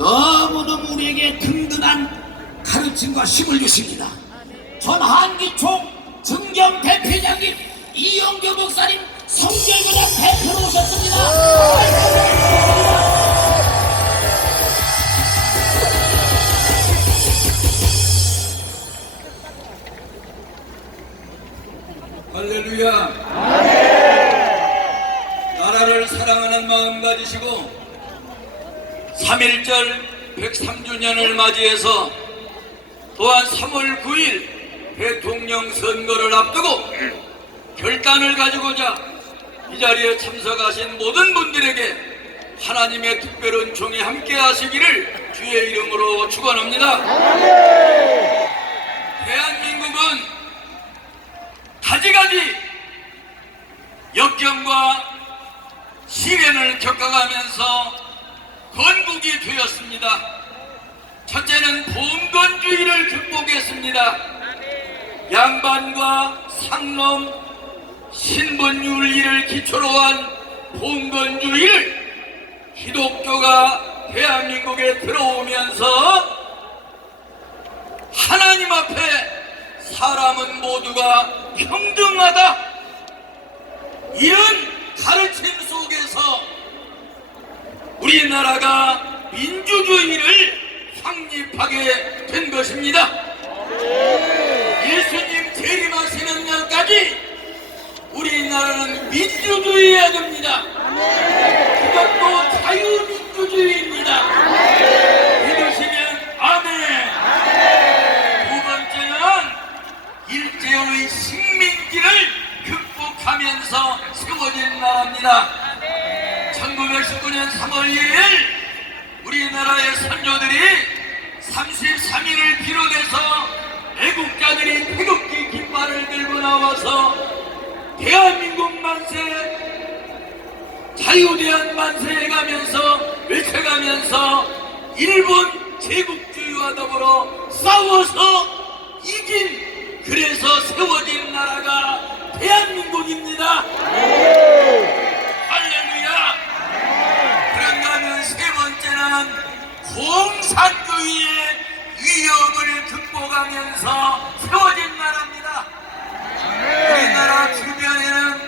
너무너무 우리에게 든든한 가르침과 힘을 주십니다. 전 한기총 증경 대표장님 이영교 목사님 성결교단 대표로 오셨습니다. 할렐루야. 나라를 사랑하는 마음 가지시고 3.1절 103주년을 맞이해서 또한 3월 9일 대통령 선거를 앞두고 결단을 가지고자 이 자리에 참석하신 모든 분들에게 하나님의 특별 은총이 함께 하시기를 주의 이름으로 축원합니다. 대한민국은 가지가지 역경과 시련을 겪어가면서 건국이 되었습니다. 첫째는 봉건주의를 극복했습니다. 양반과 상놈, 신분윤리를 기초로 한 봉건주의를 기독교가 대한민국에 들어오면서 하나님 앞에 사람은 모두가 평등하다. 이런 우리나라가 민주주의를 확립하게 된 것입니다. 예수님 재림하시는 날까지 우리나라는 민주주의해야 됩니다. 그것도 자유민주주의입니다. 믿으시면 아멘. 두 번째는 일제의 식민지를 극복하면서 세워진 나라입니다. 1919년 3월 1일 우리나라의 선조들이 33일을 비롯해서 애국자들이 태극기 깃발을 들고 나와서 대한민국 만세 자유대한 만세해 가면서 외쳐가면서 일본 제국주의와 더불어 싸워서 이긴 그래서 세워진 나라가 대한민국입니다. 할렐루야. 그런가 하면 세 번째는 공산주의의 위협을 극복하면서 세워진 나라입니다. 우리나라 주변에는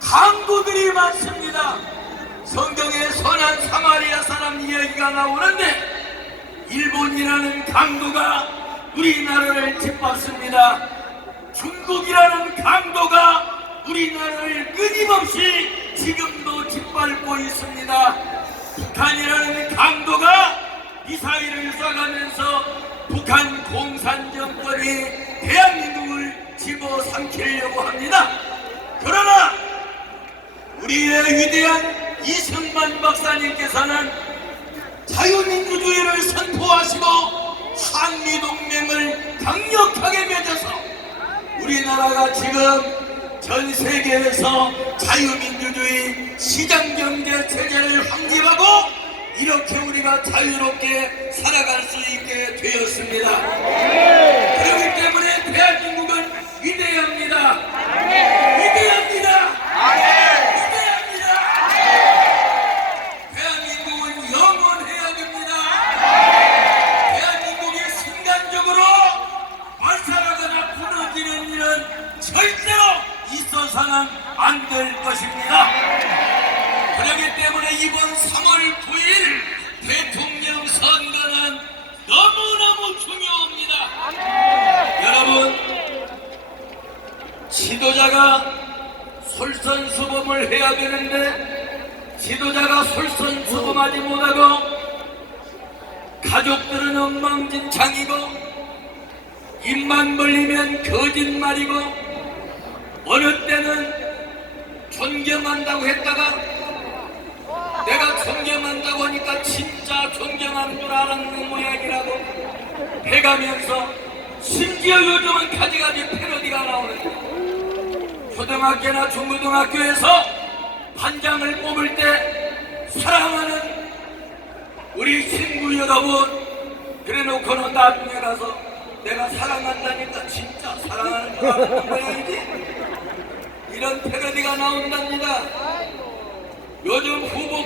강도들이 많습니다. 성경에 선한 사마리아 사람 이야기가 나오는데 일본이라는 강도가 우리나라를 짓밟습니다. 중국이라는 강도가 우리나라를 끊임없이 지금도 짓밟고 있습니다. 북한이라는 강도가 미사일을 쏴가면서 북한 공산정권이 대한민국을 집어삼키려고 합니다. 그러나 우리의 위대한 이승만 박사님께서는 자유민주주의를 선포하시고 한미동맹을 강력하게 맺어서 우리나라가 지금 전 세계에서 자유민주주의 시장경제 체제를 확립하고 이렇게 우리가 자유롭게 살아갈 수 있게 되었습니다. 그렇기 때문에 대한민국은 위대합니다. 위대합니다. 절대 로 있어서는 안 될 것입니다. 그렇기 때문에 이번 3월 9일 대통령 선거는 너무너무 중요합니다. 여러분, 지도자가 솔선수범을 해야 되는데 지도자가 솔선수범하지 못하고 가족들은 엉망진창이고 입만 벌리면 거짓말이고 어느 때는 존경한다고 했다가 내가 존경한다고 하니까 진짜 존경하는 줄 알았는 모양이라고 해가면서 심지어 요즘은 가지가지 패러디가 나오는데 초등학교나 중고등학교에서 반장을 뽑을 때 사랑하는 우리 친구 여러분 그래 놓고는 나중에 가서 내가 사랑한다니까 진짜 사랑하는 줄 아는 모양이지 이런 패러디가 나온답니다. 요즘 후보